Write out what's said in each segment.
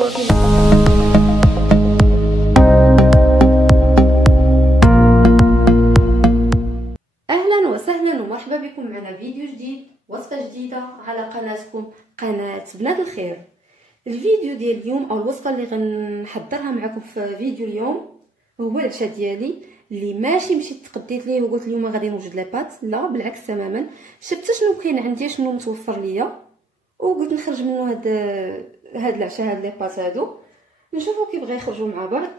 خطوات. اهلا وسهلا ومرحبا بكم معنا فيديو جديد، وصفه جديده على قناتكم قناه بنات الخير. الفيديو ديال اليوم او الوصفه اللي غنحضرها معكم في فيديو اليوم هو العشاء ديالي اللي ماشي مشيت تقديت ليه وقلت اليوم غادي نوجد لي بات، لا بالعكس تماما. شفت شنو كاين عندي، شنو متوفر ليا، وقلت نخرج منه هاد العشاء، هاد لي بات هادو نشوفوا كيف غيخرجوا مع بعض.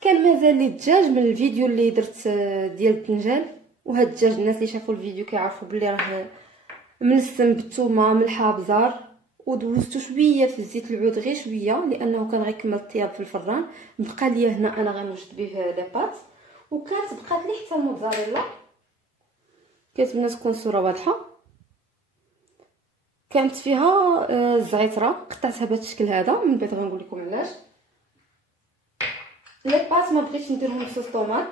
كان مازال لي الدجاج من الفيديو اللي درت ديال الدنجال، وهاد الدجاج الناس اللي شافوا الفيديو كيعرفوا بلي راه ملسم بالثومه ملحه بزار، ودوزتو شويه في الزيت العود غير شويه لانه كان غيكمل الطياب في الفران. بقى ليا هنا انا غنوجد به لي بات، وكانت بقات لي حتى الموتزاريلا. كتبنا تكون الصوره واضحه. كانت فيها الزعتره قطعتها بهذا الشكل هذا، من بعد غنقول لكم علاش. لي بات ما بغيتش نديرهم بصوص طوماط،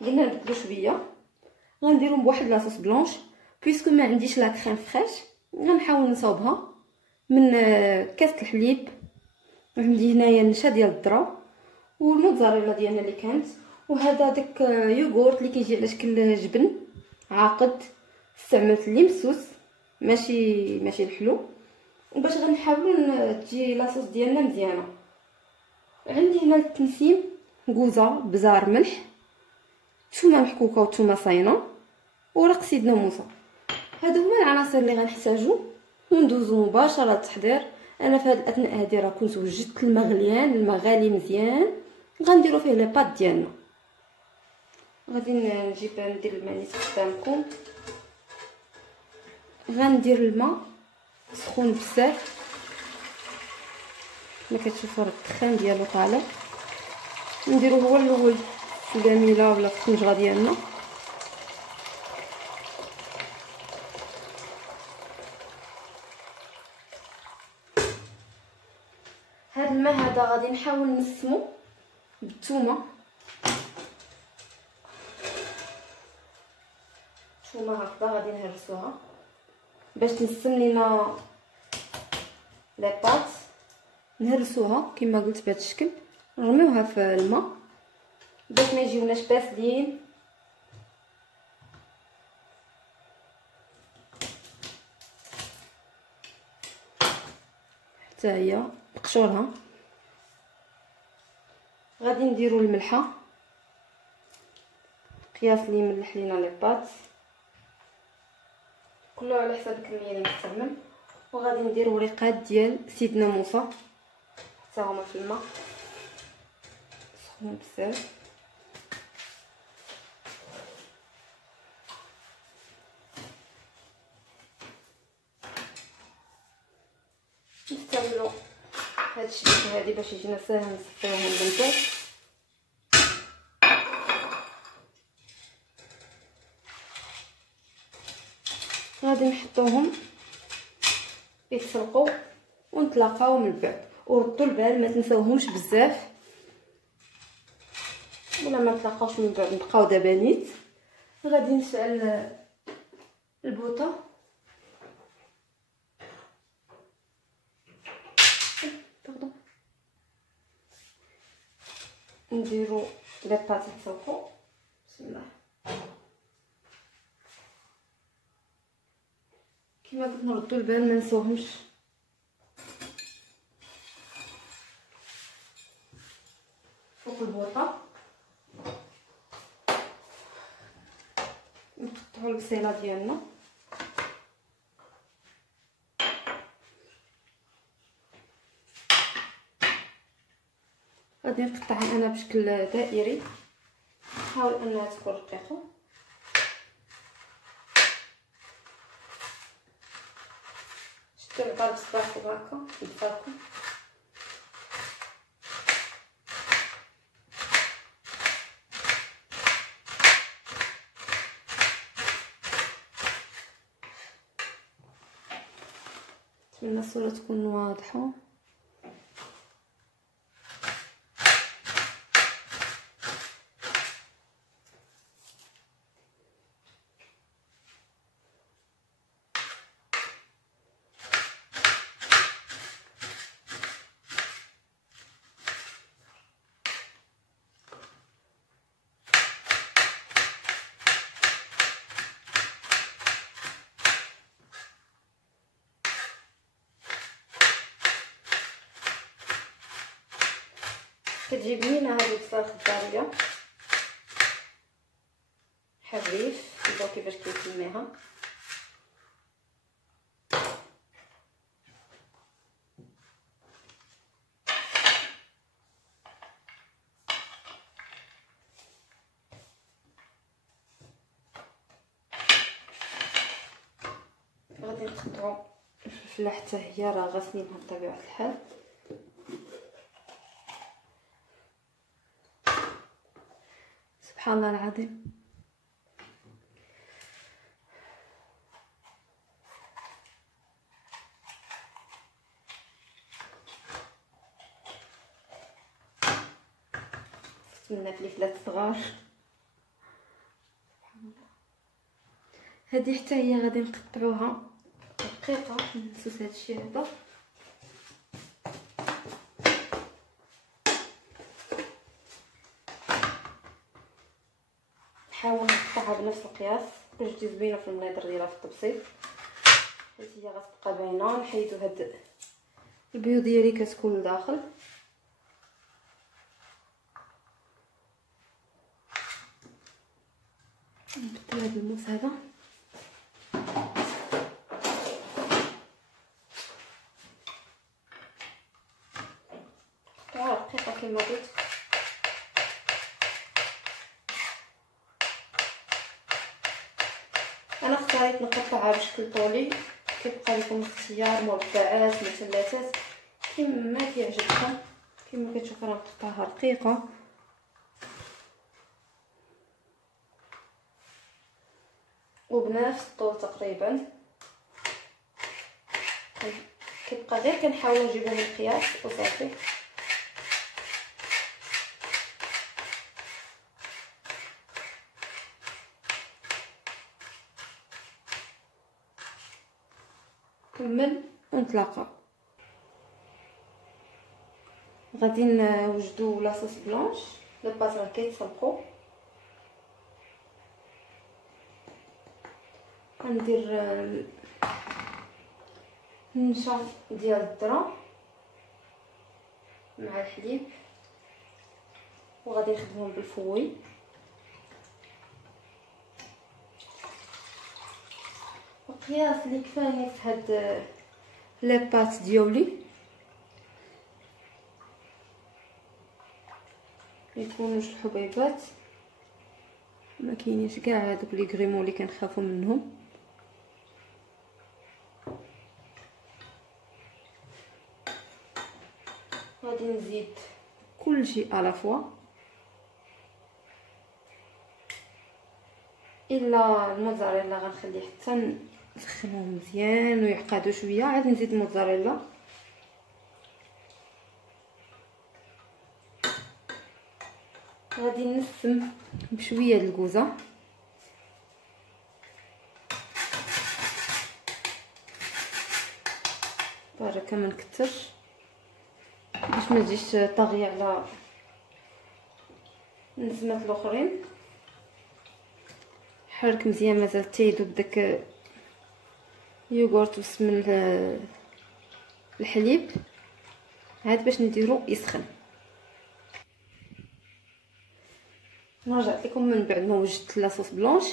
قلنا نبدلو شويه، غنديرهم بواحد لاصوص بلونش. بيسكو ما عنديش لا كريم فريش غنحاول نصاوبها من كاس الحليب. عندي هنايا النشا ديال الذره والموتزاريلا ديالنا اللي كانت، وهذا داك يوغورت اللي كيجي على شكل جبن عاقد. استعملت اللي مسوس ماشي الحلو، وباش غنحاولوا تجي لاصوص ديالنا مزيانه. عندي هنا التنسيم، كوزه، بزار، ملح، ثومه محكوكه وثومه صاينه، ورق سيدنا موسى. هادو هما العناصر اللي غنحتاجو، وندوزو مباشره للتحضير. انا في هاد الاثناء هادي راه كنت وجدت الماء غليان، الماء غالي مزيان، غنديرو فيه لي بات ديالنا. غادي نجيب ندير الماء نيت قدامكم. غندير الماء سخون بزاف، ما كتشوفوا الدخان ديالو طالع. نديرو هو الاول في الجميله ولا في الطنجره ديالنا. هاد الماء هذا غادي نحاول نسمو بالثومه. الثومه هكذا غادي نهرسوها باش تنسم لينا لي بات. نهرسوها كما قلت بهذا الشكل، نرميوها في الماء باش ما يجيوناش باسلين. حتى هي بقشورها. غادي نديرو الملحه قياس اللي ملح لينا لي بات، كله على حساب الكميه اللي نستعمل. وغادي ندير وريقات ديال سيدنا موسى حتى هما في الماء سخون بزاف. نستعملو هاد الشبكه هادي باش يجينا ساهل نصفيوهم من بعد. غادي نحطوهم يتسلقوا ونتلاقاو من بعد. وردوا البال ما تنساوهمش بزاف، ولا ما نتلاقاوش من بعد نبقاو دابا نيت. غادي نشعل البوطه، نديرو لي بات يتسلقوا. بسم الله. كما قلت نردوا البال ما نساوهمش. فوق البوطه نقطعوا البصيله ديالنا. غادي نقطعها انا بشكل دائري، نحاول انها تكون رقيقه. شتو العبار بصباعكم هكا بدفاكم. نتمنى الصوره تكون واضحه. كتجي بنينه هذه البصله الخضاريه حريف شوفوا كيفاش كيسميها. غادي نقطعوا الفلفله حتى هي راه غاسلينها بطبيعه الحال. سبحان الله العظيم. من فلفلات صغار هذه حتى هي غادي نقطعوها دقيقه. نسوس هادشي هذا نحاول نقطعها بنفس القياس باش تجي زوينه في المنظر ديالها في التبسيط، حيت هي غتبقى باينه. نحيدو هاد البيضيه اللي كتكون لداخل. نبدل هاد الموس هذا قطعوها دقيقه كما قلت. انا اختاريت نقطعها بشكل طولي، كيبقى لكم اختيار مربعات مثلثات كما كيعجبكم. كما كتشوفوا انا نقطعها رقيقه وبنفس الطول تقريبا. كيبقى غير كنحاول نجيبها بالقياس وصافي. كمل ونتلاقى. غادي نوجدوا لاصوص بلونش لباط راه كيتسلقوا. غندير النشا ديال الذره مع الحليب وغادي نخدمهم بالفوي. القياس اللي كفاني في هاد لاباط ديالي يكونوا جوج الحبيبات، ما كاينينش كاع هادوك لي غريمون اللي كنخافوا منهم. غادي نزيد كلشي على فوا الا الموزاريلا غنخليه حتى نسخنوه مزيان ويعقدوا شويه. عاد نزيد الموزاريلا. غادي نسم بشويه د الكوزه بركه ما نكثرش باش ما تجيش طاغيه على النسمات الاخرين. حرك مزيان مازال حتى يذوب داك يوغورت وسمن الحليب عاد باش نديرو يسخن. رجعت لكم من بعد ما وجدت لاصوص بلونش.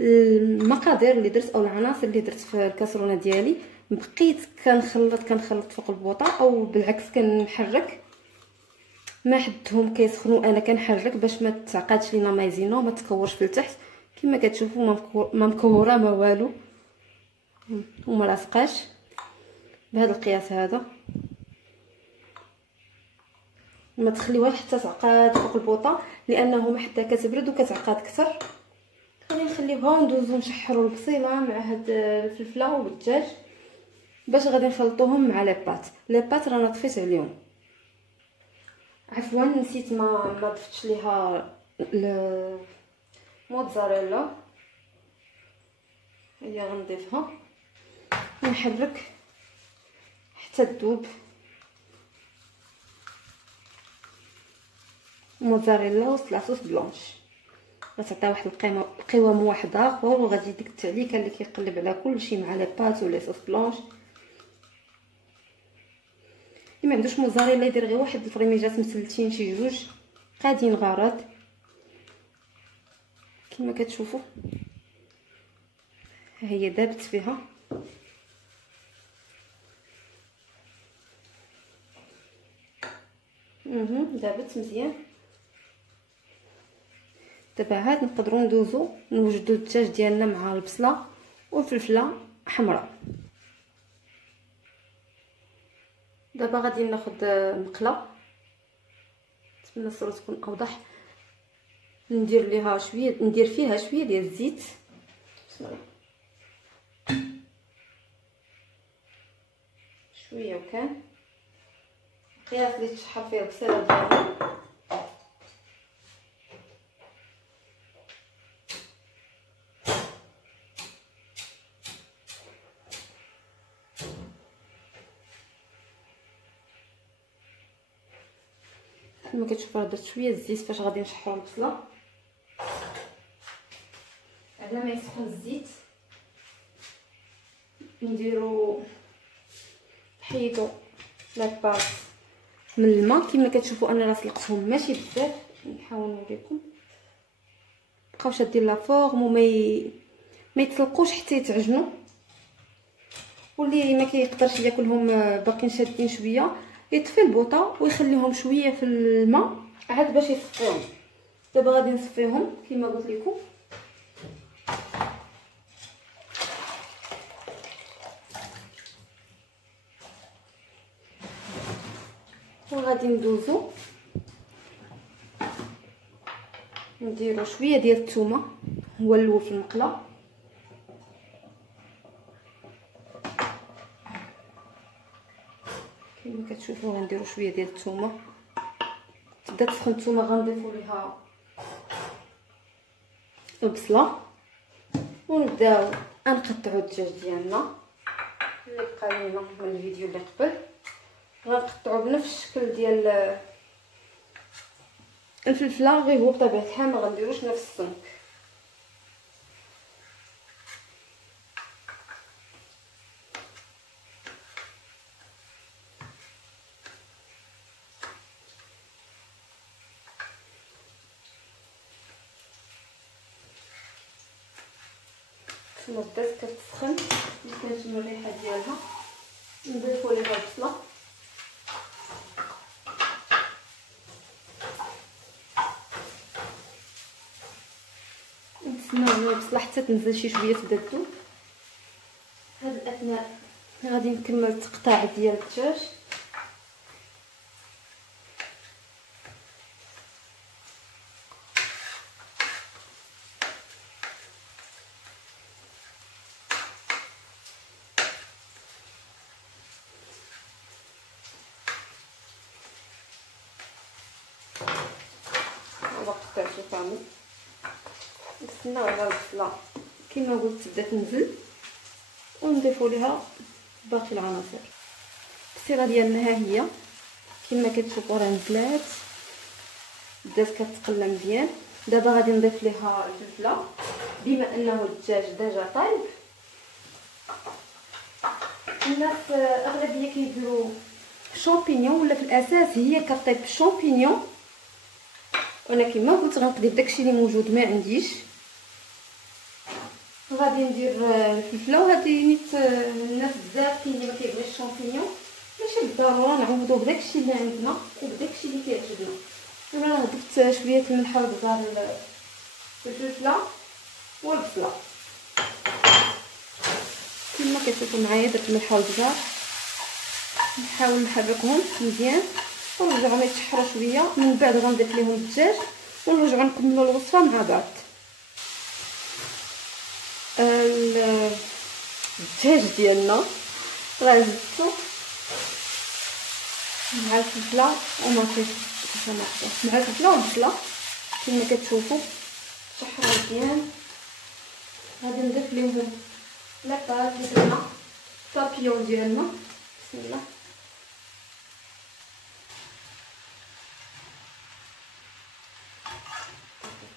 المقادير اللي درت او العناصر اللي درت في الكاسرونه ديالي بقيت كنخلط فوق البوطه او بالعكس كنحرك. ما حدهم كيسخنوا انا كنحرك باش ما تعقدش لينا مايزينا وما تكورش في التحت. كما كتشوفوا ما مكوره ما والو وما لاصقاش بهذا القياس هذا. ما تخليوهاش حتى تعقد فوق البوطه لانه حتى كتبرد وكتعقد اكثر. غادي نخليوها وندوزو نشحروا البصيله مع هاد الفلفله والدجاج باش غادي نخلطوهم مع لاباط رانا طفيت عليهم. عفوا نسيت ما ضفتش ليها الموتزاريلا، هي غنضيفها ونحرك حتى تذوب. موتزاريلا وسط لاصوص بلونش غتعطي واحد القوام واحد اخر وغادي ديك التعليكه اللي كيقلب على كلشي مع لي بات ولي صوص بلونش. ما عندوش موزاريلا يدير غير واحد الفريميجات مسلتين شي جوج قادين غرض كما كتشوفوا. ها هي دابت فيها. دابت مزيان. دابا عاد نقدروا ندوزو نوجدوا الدجاج ديالنا مع البصله والفلفله حمراء. دابا غادي ناخذ مقله، نتمنى الصوره تكون اوضح، ندير ليها شويه، ندير فيها شويه ديال الزيت. بسم الله. شويه وكان قياس اللي تشحر فيه البصله ديالي. كما كتشوفوا درت شويه الزيت فاش غادي نشحروا البصله على ما يسخن الزيت. نديرو نحيدو لاكباط من الماء. كما كتشوفوا انا راه سلقتهم ماشي بزاف، نحاول نوريكم. بقاو شادين لا فورم وما ما يتسلقوش حتى يتعجنوا، واللي ما كيقدرش ياكلهم باقيين شادين شويه يطفي البوطه ويخليهم شويه في الماء عاد باش يصفيهم. دابا غادي نصفيهم كما قلت لكم. وغادي ندوزو نديرو شويه ديال الثومه هو الاول في المقله. كما كتشوفوا غنديروا شويه ديال الثومه. تبدا تسخن الثومه غنضيفوا ليها البصله ونبداو نقطعوا الدجاج ديالنا اللي بقى لينا من الفيديو اللي قبل. غنقطعوا بنفس الشكل ديال الفلفله، غير هو بطبيعه الحال ما غنديروش نفس السمك. كما بدات كتسخن كنشم الريحه ديالها نضيفوا ليها البصله. نتسناو البصله حتى تنزل شي شويه تبدا تذوب. هاد الاثناء غادي نكمل التقطاع ديال الدجاج. قطعته كامل. نستناو على البصله كما قلت تبدا تنزل ونضيفوا ليها باقي العناصر. الصيغه ديالنا ها هي كما كتشوفوا راه نزلات بدات كتقلى مزيان. دابا غادي نضيف ليها الفلفله بما انه الدجاج دجا طايب. الناس اغلبيه كيديروا شامبينيون ولا في الاساس هي كطيب شامبينيون، وانا كما قلت غنقضي داكشي اللي موجود ما عنديش. غادي ندير الفلفله وهذه نيت الناس بزاف كاين اللي ما كيبغيش الشامبينيون، ماشي بالضروره نعوضوا بداكشي اللي عندنا وبداكشي اللي كيعجبنا. انا ضفت شويه الملح والبزار في الفلفله والبصله كما كتشوفوا معايا. درت الملح والبزار نحاول نحركهم مزيان ونرجعوا يتشحروا شويه. من بعد غنضيف لهم الدجاج ونرجعوا نكملوا الوصفه مع بعض. الدجاج ديالنا راه زدتو مع الفلفله وما فيش مع الفلفله والبصله كما كتشوفوا تشحروا مزيان. غادي نضيف لهم لاكاط اللي درنا بابيون ديالنا. بسم الله.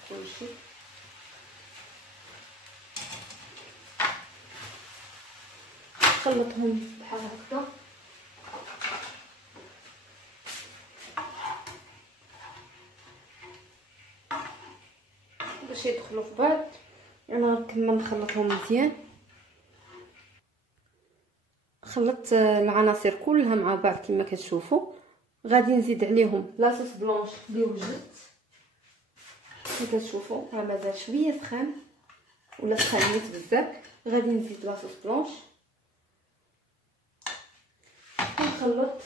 كلشي نخلطهم بحال هكذا يدخلوا في بعض. انا نكمل نخلطهم مزيان. خلطت العناصر كلها مع بعض كما كتشوفوا. غادي نزيد عليهم لاصوص بلونش اللي وجدت كما كتشوفوا، راه مازال شويه سخان ولا سخان نيت بزاف. غادي نزيد لاصوص بلونش ونخلط.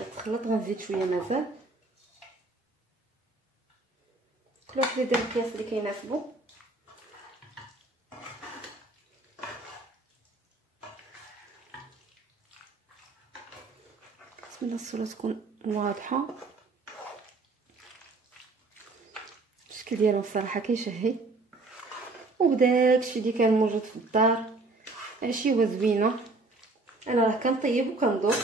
كتخلط غنزيد شويه مازال. كل واحد يدير القياس اللي كيناسبو. كنتمنى الصوره تكون واضحه. الشكل ديالو الصراحه كيشهي، وداكشي اللي كان موجود في الدار عشيوه زوينه. انا راه كنطيب وكنذوق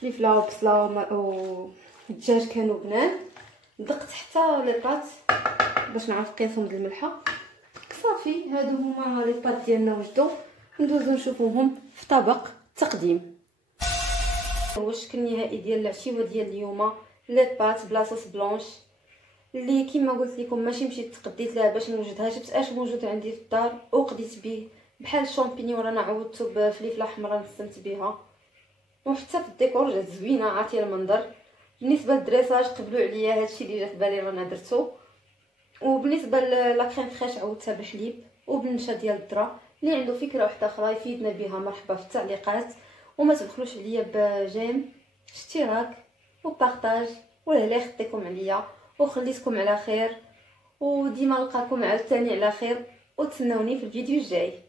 فليفله وبصله والدجاج كانوا بنان. دقت حتى لي باط باش نعرف قياسهم د الملحه. صافي هادو هما لي باط ديالنا وجدوا. ندوزو نشوفوهم في طبق التقديم. هو الشكل النهائي ديال العشيوه ديال اليوم، لي باط بلاصوص بلونش اللي كما قلت لكم ماشي مشيت تقديت لها باش نوجدها، جبت اش موجود عندي في الدار وقديت به، بحال الشامبينيون رانا عوضته بفليفله حمراء نستمت بها، وحتى في الديكور جات زوينه عاطيه المنظر. بالنسبه للدريساج قبلوا عليا هادشي اللي جا في بالي رانا درتو. وبالنسبه لا كريم فريش عوضتها بحليب وبالنشا ديال الذره. اللي عنده فكره واحده اخرى يفيدنا بها مرحبا في التعليقات، وما تبخلوش عليا بجيم اشتراك وبارطاج، ولا يخطيكم عليا وخليتكم على خير، وديما نلقاكم عاوتاني على خير، وتسناوني في الفيديو الجاي.